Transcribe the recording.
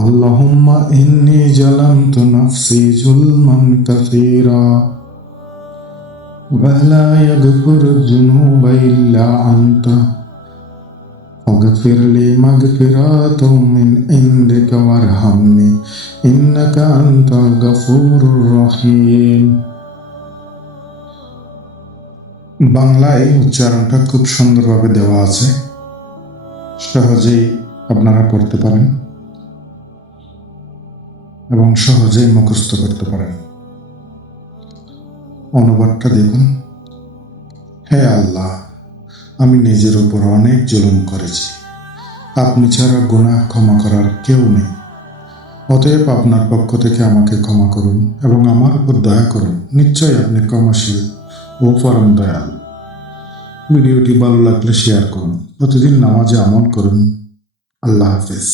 আল্লাহুম্মা ইন্নী জালামতু নাফসি যুলমান কাসীরা ওয়া লা ইয়াগফিরুয যুনুবা ইল্লা আনতা ফাগফির লি মাগফিরাতাম মিন ইনদিকা ওয়ারহামনি ইন্নাকা আনতাল গফুরুর রহিম। বাংলায় উচ্চারণটা খুব সুন্দরভাবে দেওয়া আছে, সহজেই আপনারা পড়তে পারেন এবং সহজেই মুখস্থ করতে পারেন। অনুবাদটা দেখুন। হে আল্লাহ, আমি নিজের উপর অনেক জুলুম করেছি। আপনি ছাড়া গুনাহ ক্ষমা করার কেউ নেই। অতএব আপনার পক্ষ থেকে আমাকে ক্ষমা করুন এবং আমার উপর দয়া করুন। নিশ্চয়ই আপনি ক্ষমাশীল ও পরম দয়াল। ভিডিওটি ভালো লাগলে শেয়ার করুন। প্রতিদিন নামাজে আমল করুন। আল্লাহ হাফেজ।